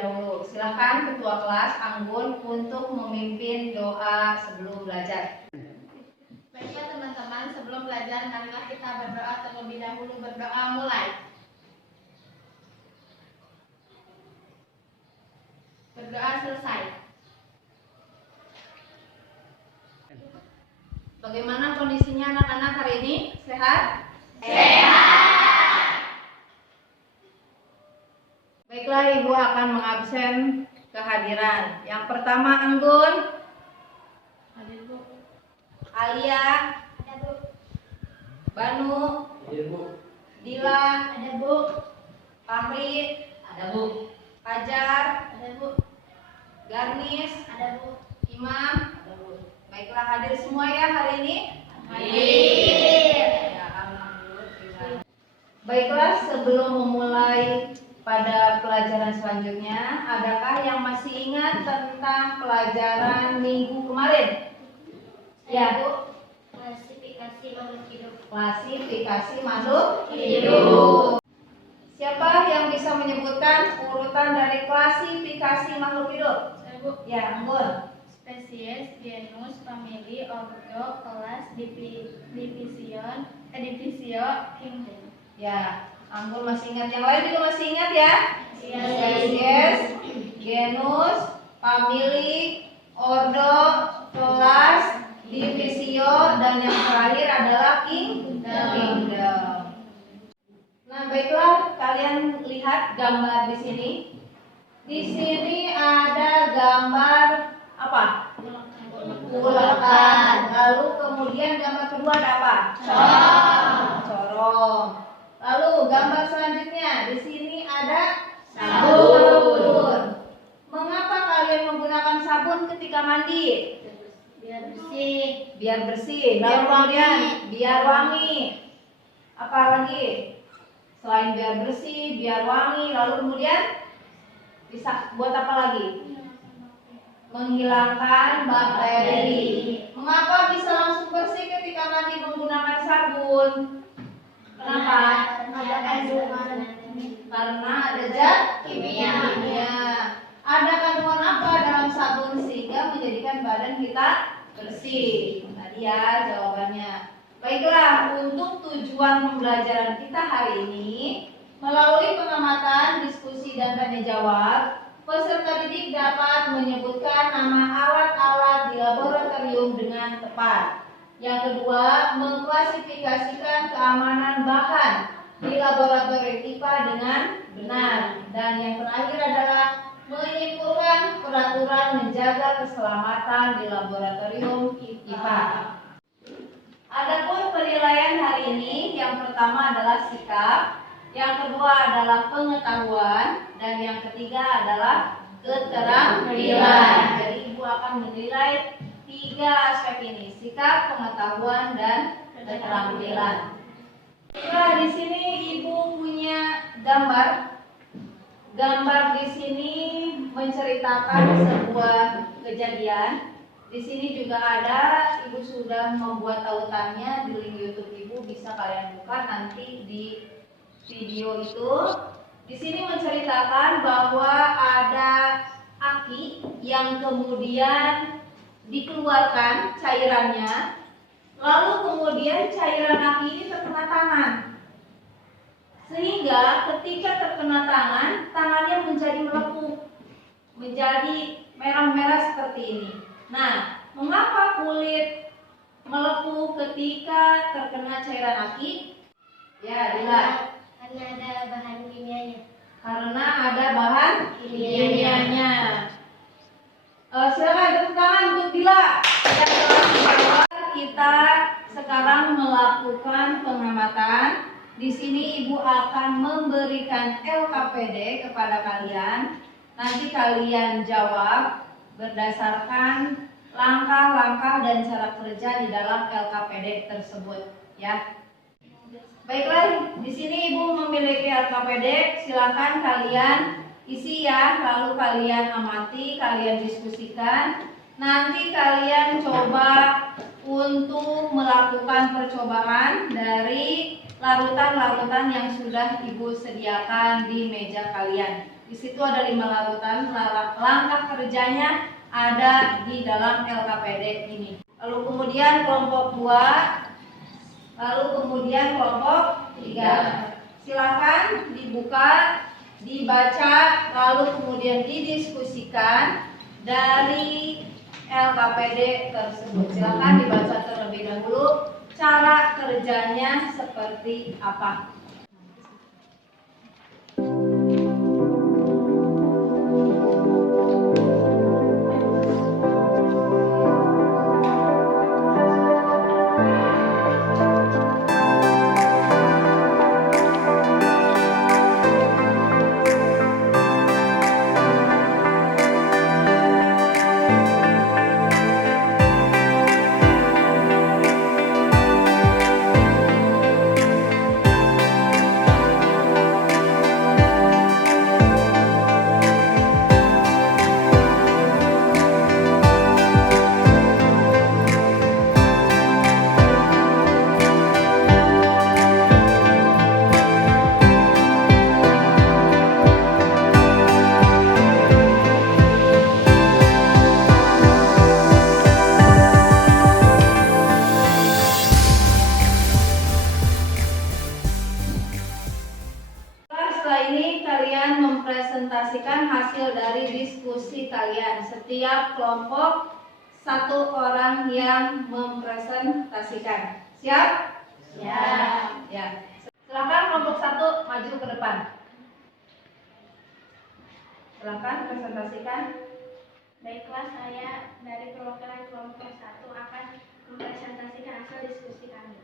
dahulu. Silakan Ketua Kelas Anggun untuk memimpin doa sebelum belajar. Baiklah teman-teman, sebelum belajar marilah kita berdoa terlebih dahulu. Berdoa mulai. Berdoa selesai. Bagaimana kondisinya anak-anak hari ini? Sehat? Sehat. Baiklah, Ibu akan mengabsen kehadiran. Yang pertama Anggun, Hadir Bu. Alia, Ada Bu. Banu, Iya, Bu. Dila, Ada Bu. Fahri, Ada, Bu. Fajar, Ada Bu. Garnis, Ada Bu. Imam. Baiklah, hadir semua ya hari ini? Hadir. Ya, alhamdulillah. Baiklah, sebelum memulai pada pelajaran selanjutnya, adakah yang masih ingat tentang pelajaran minggu kemarin? Ya, Bu. Klasifikasi makhluk hidup. Klasifikasi makhluk hidup. Siapa yang bisa menyebutkan urutan dari klasifikasi makhluk hidup? Saya Bu. Ya, Anggun. Spesies, genus, famili, ordo, kelas, division, divisio, kingdom. Ya, Anggun masih ingat. Yang lain juga masih ingat ya? Iya. Spesies, genus, famili, ordo, kelas, divisio, dan yang terakhir adalah kingdom. Nah, baiklah, kalian lihat gambar di sini. Di sini ada gambar apa? Ulekan. Lalu kemudian gambar kedua ada apa? Corong. Lalu gambar selanjutnya di sini ada sabun. Mengapa kalian menggunakan sabun ketika mandi? Biar bersih. Biar bersih. Lalu kemudian biar wangi. Apa lagi? Selain biar bersih, biar wangi, lalu kemudian bisa buat apa lagi? Menghilangkan bakteri. Mengapa bisa langsung bersih ketika mandi menggunakan sabun? Kenapa? Ada kandungan. Karena ada zat Kimia. Ada kandungan apa dalam sabun sehingga menjadikan badan kita bersih? Tadi ya jawabannya. Baiklah, untuk tujuan pembelajaran kita hari ini, melalui pengamatan, diskusi, dan tanya jawab, peserta didik dapat menyebutkan nama alat-alat di laboratorium dengan tepat. Yang kedua, mengklasifikasikan keamanan bahan di laboratorium IPA dengan benar. Dan yang terakhir adalah menyimpulkan peraturan menjaga keselamatan di laboratorium IPA. Adapun penilaian hari ini, yang pertama adalah sikap, yang kedua adalah pengetahuan, dan yang ketiga adalah keterampilan. Jadi Ibu akan menilai 3 aspek ini: sikap, pengetahuan, dan keterampilan. Nah, di sini Ibu punya gambar. Gambar di sini menceritakan sebuah kejadian. Di sini juga ada, Ibu sudah membuat tautannya di link YouTube Ibu, bisa kalian buka nanti di video itu. Di sini menceritakan bahwa ada aki yang kemudian dikeluarkan cairannya, lalu kemudian cairan aki ini terkena tangan. Sehingga ketika terkena tangan, tangannya menjadi melepuh, menjadi merah-merah seperti ini. Nah, mengapa kulit melepuh ketika terkena cairan aki? Ya, Dila. Karena ada bahan kimianya. Karena ada bahan kimianya. Silakan tepuk tangan untuk Dila. Kita sekarang melakukan pengamatan. Di sini Ibu akan memberikan LKPD kepada kalian. Nanti kalian jawab berdasarkan langkah-langkah dan cara kerja di dalam LKPD tersebut, ya. Baiklah, di sini Ibu memiliki LKPD, silakan kalian isi ya, lalu kalian amati, kalian diskusikan. Nanti kalian coba untuk melakukan percobaan dari larutan-larutan yang sudah Ibu sediakan di meja kalian. Di situ ada 5 larutan. Langkah kerjanya ada di dalam LKPD ini. Lalu kemudian kelompok 2, lalu kemudian kelompok 3. Silakan dibuka, dibaca, lalu kemudian didiskusikan dari LKPD tersebut. Silakan dibaca terlebih dahulu cara kerjanya seperti apa. Setelah ini kalian mempresentasikan hasil dari diskusi kalian. Setiap kelompok 1 orang yang mempresentasikan. Siap? Siap. Ya. Silakan kelompok 1 maju ke depan. Silakan presentasikan. Baiklah, saya dari perwakilan kelompok 1 akan mempresentasikan hasil diskusi kami.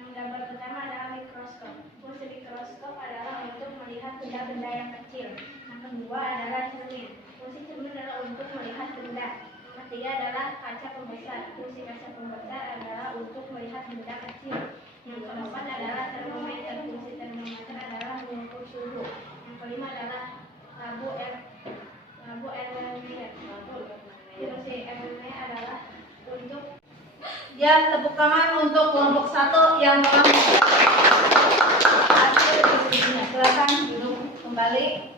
Yang gambar pertama adalah mikroskop. Fungsi mikroskop adalah untuk melihat benda-benda yang kecil. Yang kedua adalah cermin. Fungsi cermin adalah untuk melihat benda. Yang ketiga adalah kaca pembesar. Fungsi kaca pembesar adalah untuk melihat benda kecil. Yang keempat adalah termometer. Fungsi termometer adalah mengukur suhu. Yang kelima adalah labu ergometer. Fungsi ergometer adalah untuk Ya, tepuk tangan untuk kelompok 1 yang telah hasil diskusinya. Silakan duduk kembali.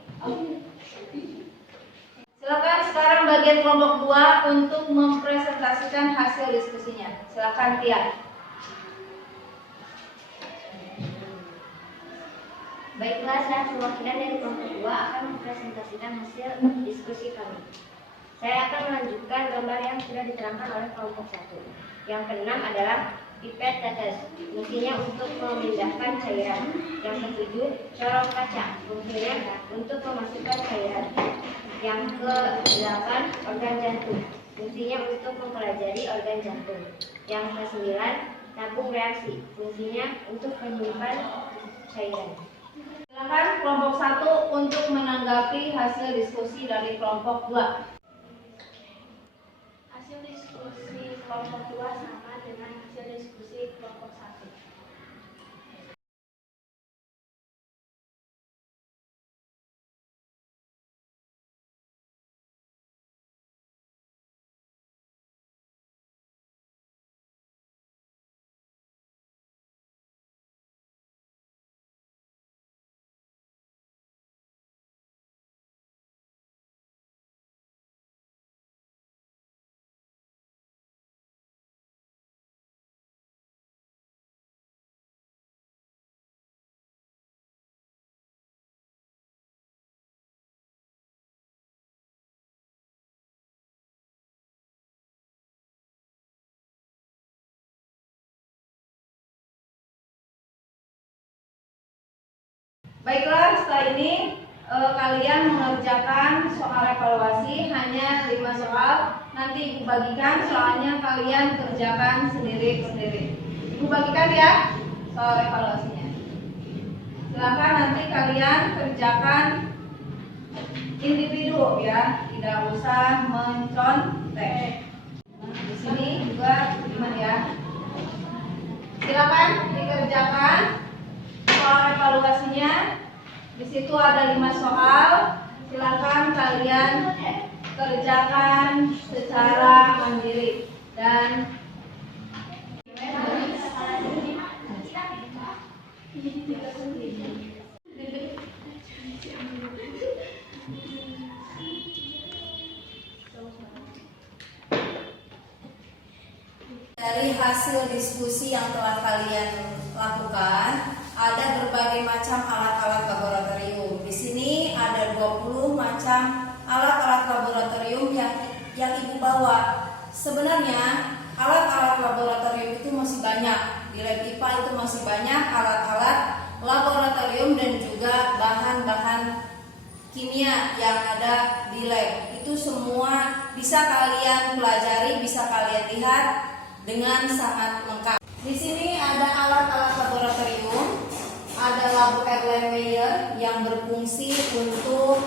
Silakan sekarang bagian kelompok 2 untuk mempresentasikan hasil diskusinya. Silakan Tia. Baiklah, saya perwakilan dari kelompok 2 akan mempresentasikan hasil diskusi kami. Saya akan melanjutkan gambar yang sudah diterangkan oleh kelompok 1. Yang keenam adalah pipet tetes. Fungsinya untuk memindahkan cairan. Yang ketujuh, corong kaca. Fungsinya untuk memasukkan cairan. Yang ke-8, organ jantung. Fungsinya untuk mempelajari organ jantung. Yang ke-9, tabung reaksi. Fungsinya untuk menyimpan cairan. Silakan kelompok 1 untuk menanggapi hasil diskusi dari kelompok 2. hasil diskusi kelompok 2 sama dengan hasil diskusi kelompok 1. Baiklah, setelah ini kalian mengerjakan soal evaluasi hanya 5 soal. Nanti Ibu bagikan soalnya kalian kerjakan sendiri-sendiri. Ibu bagikan ya soal evaluasinya. Silakan nanti kalian kerjakan individu ya, tidak usah mencontek. Di sini juga gimana ya? Silakan dikerjakan soal evaluasinya. Di situ ada 5 soal. Silakan kalian kerjakan secara mandiri dan Dari hasil diskusi yang telah kalian lakukan, ada berbagai macam alat-alat laboratorium. Di sini ada 20 macam alat-alat laboratorium yang Ibu bawa. Sebenarnya alat-alat laboratorium itu masih banyak. Di lab IPA itu masih banyak alat-alat laboratorium dan juga bahan-bahan kimia yang ada di lab. Itu semua bisa kalian pelajari, bisa kalian lihat dengan sangat lengkap. Di sini ada alat-alat laboratorium, ada lab Erlenmeyer yang berfungsi untuk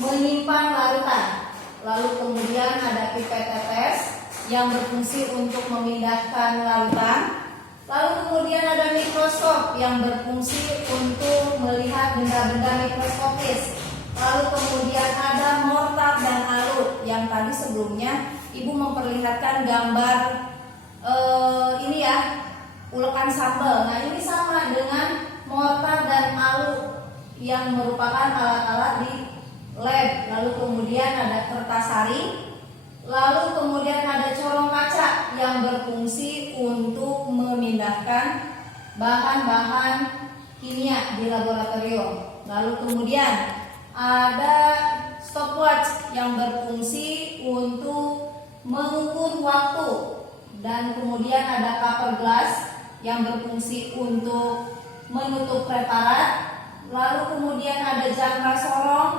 menyimpan larutan. Lalu kemudian ada pipet tetes yang berfungsi untuk memindahkan larutan. Lalu kemudian ada mikroskop yang berfungsi untuk melihat benda-benda mikroskopis. Lalu kemudian ada mortar dan alut yang tadi sebelumnya Ibu memperlihatkan gambar ini ya, ulekan sambal. Nah, ini sama dengan mortar dan alut yang merupakan alat-alat di lab. Lalu kemudian ada kertas saring. Lalu kemudian ada corong kaca yang berfungsi untuk memindahkan bahan-bahan kimia di laboratorium. Lalu kemudian ada stopwatch yang berfungsi untuk mengukur waktu. Dan kemudian ada cover glass yang berfungsi untuk menutup preparat. Lalu kemudian ada jangkar sorong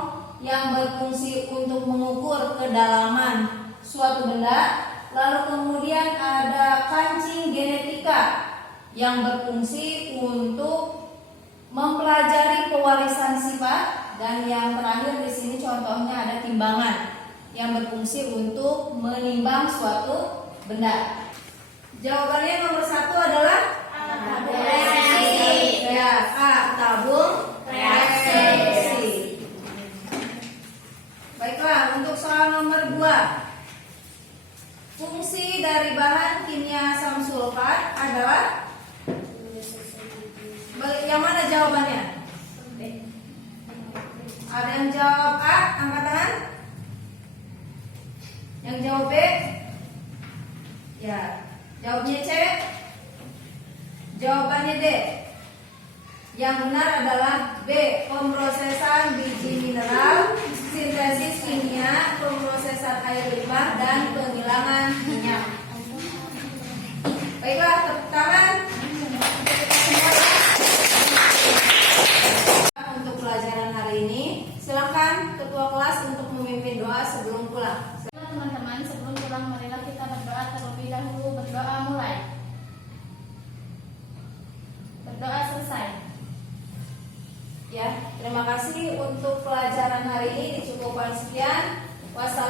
yang berfungsi untuk mengukur kedalaman suatu benda. Lalu kemudian ada kancing genetika yang berfungsi untuk mempelajari pewarisan sifat. Dan yang terakhir di sini contohnya ada timbangan yang berfungsi untuk menimbang suatu benda. Jawabannya nomor 1 adalah Tabung reaksi. Ya, A. Tabung reaksi. Baiklah, untuk soal nomor 2. Fungsi dari bahan kimia asam sulfat adalah, yang mana jawabannya? Ada yang jawab A, angkat tangan. Yang jawab B? Ya. Jawabnya C. Jawabannya D. Yang benar adalah B. Pemrosesan biji mineral, sintesis kimia, pemrosesan air limbah, dan penghilangan minyak. Baiklah, tepuk tangan. Untuk pelajaran hari ini, silakan ketua kelas untuk memimpin doa sebelum pulang. Teman-teman, sebelum pulang marilah kita berdoa terlebih dahulu. Berdoa mulai. Berdoa selesai. Ya, terima kasih untuk pelajaran hari ini. Dicukupkan sekian. Wassalamualaikum.